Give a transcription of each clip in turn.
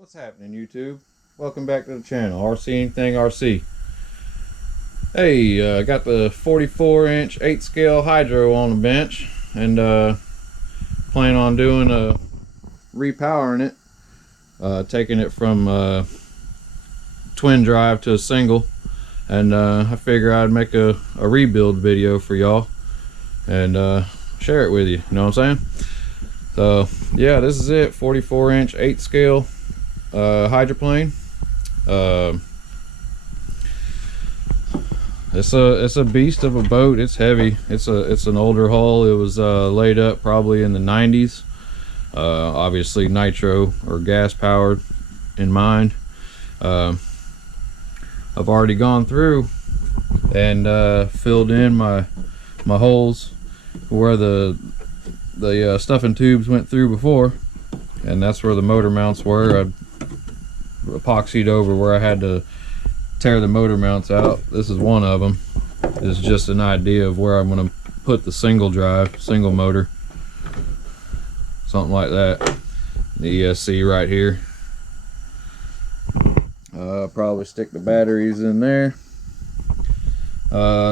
What's happening, YouTube? Welcome back to the channel, RC Anything RC. Hey, I got the 44-inch 8-scale hydro on the bench, and plan on doing repowering it, taking it from twin drive to a single, and I figure I'd make a rebuild video for y'all and share it with you. You know what I'm saying? So yeah, this is it. 44-inch 8-scale hydroplane. It's a beast of a boat. It's heavy. It's an older hull. It was laid up probably in the 90s. Obviously nitro or gas powered in mind. I've already gone through and filled in my holes where the stuffing tubes went through before, and that's where the motor mounts were. I epoxied over where I had to tear the motor mounts out. This is one of them. It's just an idea of where I'm going to put the single motor, something like that. The ESC right here. Probably stick the batteries in there.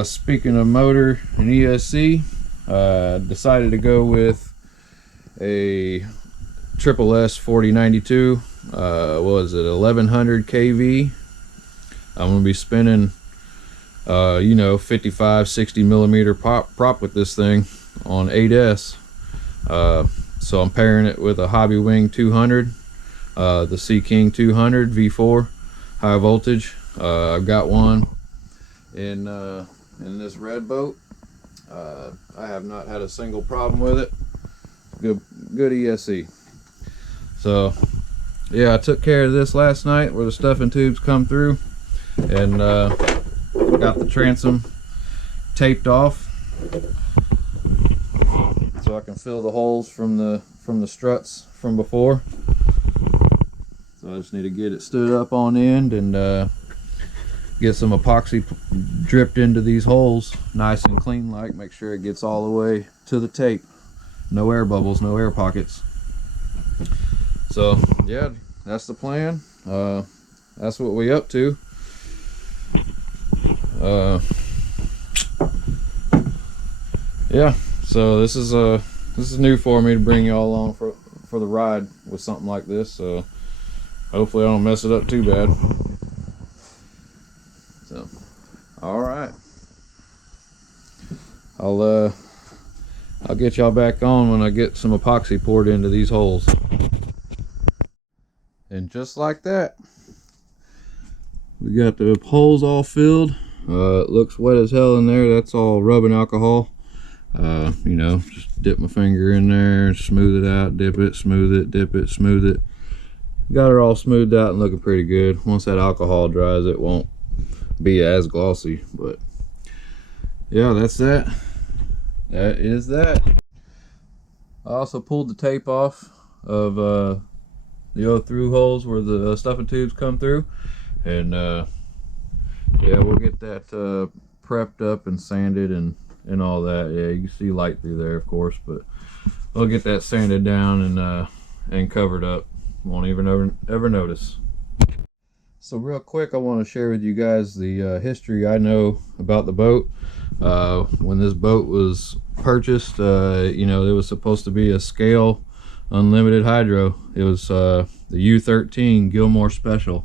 Speaking of motor and ESC, decided to go with a Triple S 4092. What was it, 1100 kV. I'm gonna be spinning 55-60 millimeter prop with this thing on 8S. So I'm pairing it with a Hobby Wing 200, the Seaking 200 V4 high voltage. I've got one in this red boat. I have not had a single problem with it. Good ESC. So yeah, I took care of this last night where the stuffing tubes come through, and got the transom taped off so I can fill the holes from the struts from before. So I just need to get it stood up on end and get some epoxy dripped into these holes nice and clean, like make sure it gets all the way to the tape. No air bubbles, no air pockets. So yeah, that's the plan. That's what we up to. Yeah, so this is new for me to bring y'all along for the ride with something like this. So hopefully I don't mess it up too bad. So all right, I'll get y'all back on when I get some epoxy poured into these holes. And just like that, we got the holes all filled. It looks wet as hell in there. That's all rubbing alcohol. Just dip my finger in there, smooth it out, dip it, smooth it, dip it, smooth it. Got it all smoothed out and looking pretty good. Once that alcohol dries, it won't be as glossy. But yeah, that's that. That is that. I also pulled the tape off of the through holes where the stuffing tubes come through, and yeah, we'll get that prepped up and sanded and all that. Yeah, you can see light through there, of course, but we'll get that sanded down and covered up. Won't even ever notice. So real quick, I want to share with you guys the history I know about the boat. When this boat was purchased, it was supposed to be a scale unlimited hydro. It was the U13 Gilmore Special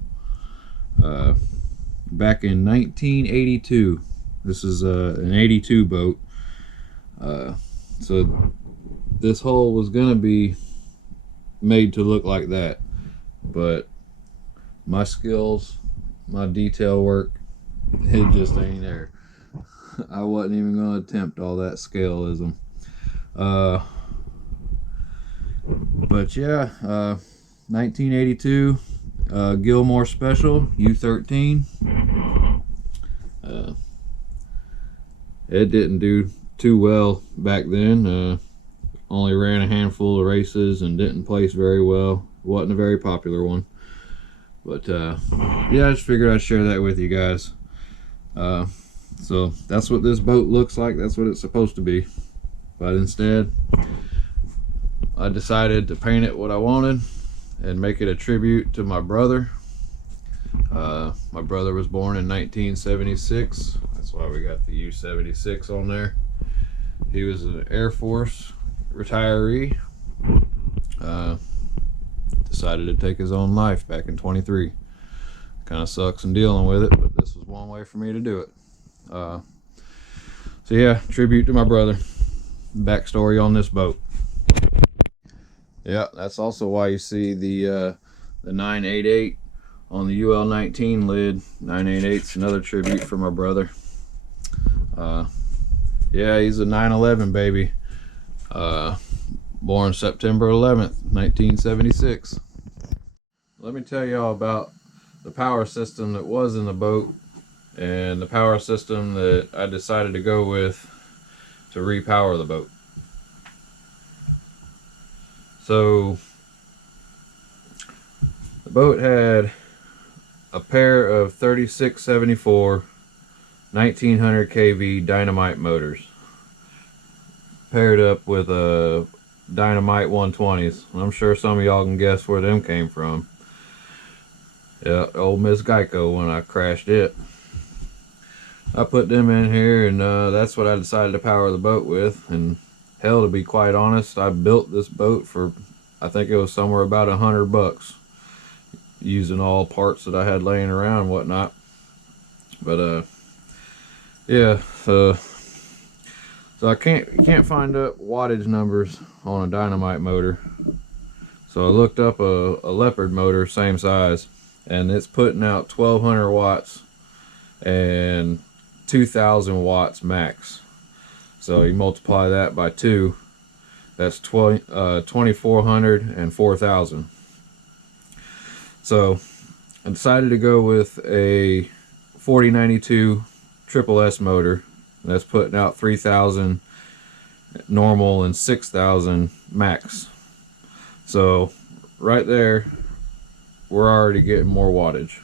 back in 1982. This is an 82 boat. So this hull was gonna be made to look like that, but my skills, my detail work, it just ain't there. I wasn't even gonna attempt all that scaleism. But yeah, 1982 Gilmore Special U13. It didn't do too well back then. Only ran a handful of races and didn't place very well. Wasn't a very popular one. But yeah, I just figured I'd share that with you guys. So that's what this boat looks like. That's what it's supposed to be. But instead, I decided to paint it what I wanted, and make it a tribute to my brother. My brother was born in 1976. That's why we got the U-76 on there. He was an Air Force retiree. Decided to take his own life back in 23. Kind of sucks in dealing with it, but this was one way for me to do it. So yeah, tribute to my brother. Backstory on this boat. Yeah, that's also why you see the 988 on the UL-19 lid. 988's another tribute for my brother. Yeah, he's a 9/11 baby. Born September 11th, 1976. Let me tell y'all about the power system that was in the boat and the power system that I decided to go with to repower the boat. So the boat had a pair of 3674 1900 kV Dynamite motors paired up with a Dynamite 120s. I'm sure some of y'all can guess where them came from. Yeah, old Miss Geico when I crashed it. I put them in here, and that's what I decided to power the boat with. And hell, to be quite honest, I built this boat for, I think it was somewhere about $100, using all parts that I had laying around and whatnot. But yeah, so I can't find up wattage numbers on a Dynamite motor. So I looked up a Leopard motor, same size, and it's putting out 1200 watts and 2000 watts max. So you multiply that by 2, that's 2400 and 4000. So I decided to go with a 4092 Triple S motor that's putting out 3000 normal and 6000 max. So right there, we're already getting more wattage.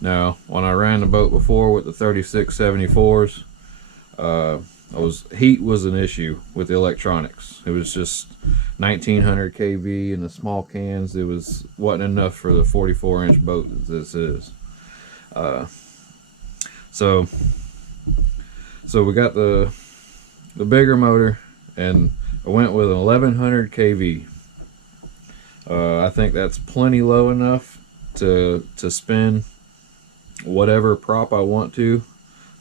Now, when I ran the boat before with the 3674s, heat was an issue with the electronics. It was just 1900 kV in the small cans. It wasn't enough for the 44-inch boat that this is. So we got the bigger motor, and I went with an 1100 kV. I think that's plenty low enough to spin whatever prop I want to.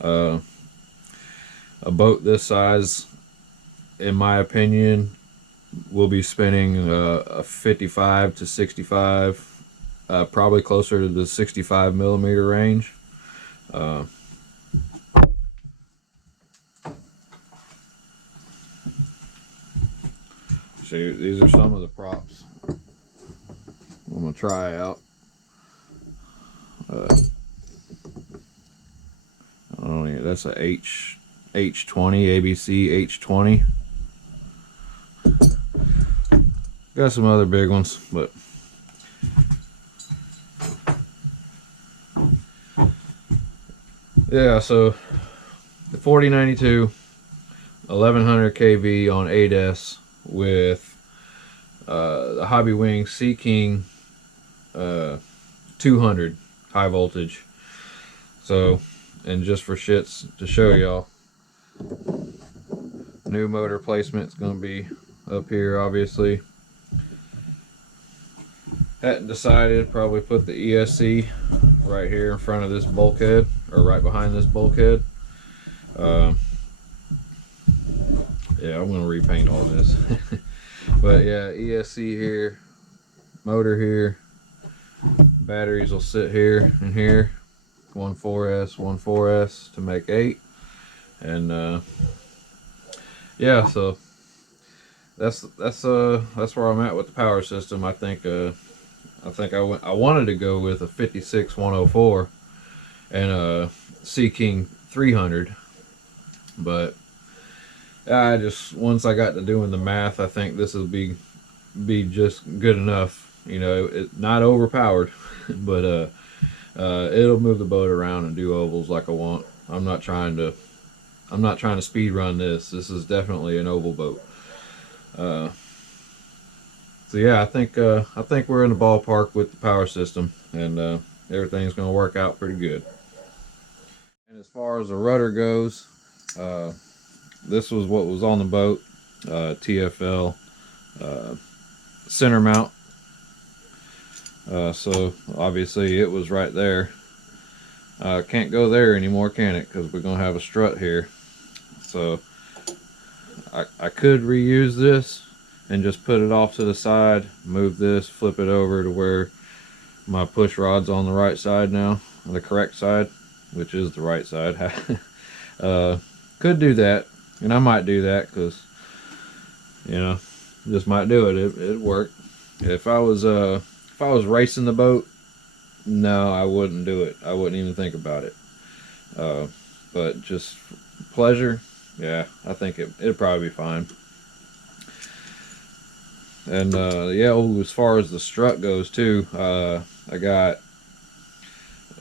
A boat this size, in my opinion, will be spinning a 55 to 65, probably closer to the 65 millimeter range. So these are some of the props I'm gonna try out. I don't know, that's a H20 ABC H20. Got some other big ones, but yeah. So the 4092 1100 kV on 8S with the Hobby Wing Seaking 200 high voltage. So, and just for shits to show y'all, new motor placement is going to be up here, obviously. Hadn't decided, probably put the ESC right here in front of this bulkhead, or right behind this bulkhead. Yeah, I'm going to repaint all this. But yeah, ESC here, motor here, batteries will sit here and here. 1 4S, 1 4S to make 8. And yeah, so that's where I'm at with the power system. I think I wanted to go with a 56104 and a Seaking 300, but I just, once I got to doing the math, I think this will be just good enough. You know, not overpowered, but it'll move the boat around and do ovals like I want. I'm not trying to speed run this. This is definitely an oval boat. So yeah, I think we're in the ballpark with the power system, and everything's going to work out pretty good. And as far as the rudder goes, this was what was on the boat, TFL center mount. So obviously it was right there. Can't go there anymore, can it? Because we're going to have a strut here. So I could reuse this and just put it off to the side, move this, flip it over to where my push rod's on the right side now, the correct side, which is the right side. Could do that, and I might do that because, you know, just might do it. It'd work. If I was racing the boat, no, I wouldn't do it. I wouldn't even think about it. But just pleasure, yeah, I think it'd probably be fine. And yeah, as far as the strut goes too, I got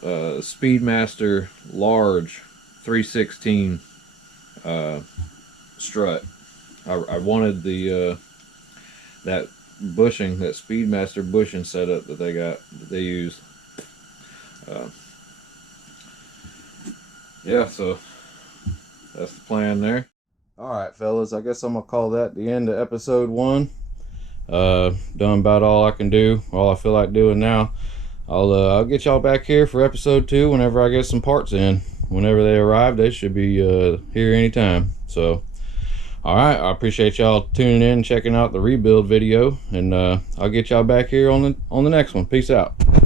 Speedmaster large 316 strut. I wanted the that bushing, that Speedmaster bushing setup that they use. Yeah, so that's the plan there. All right, fellas, I guess I'm gonna call that the end of episode 1. Done about all I can do, all I feel like doing now. I'll get y'all back here for episode 2 whenever I get some parts in. Whenever they arrive, they should be here anytime. So, all right, I appreciate y'all tuning in and checking out the rebuild video, and I'll get y'all back here on the next one. Peace out.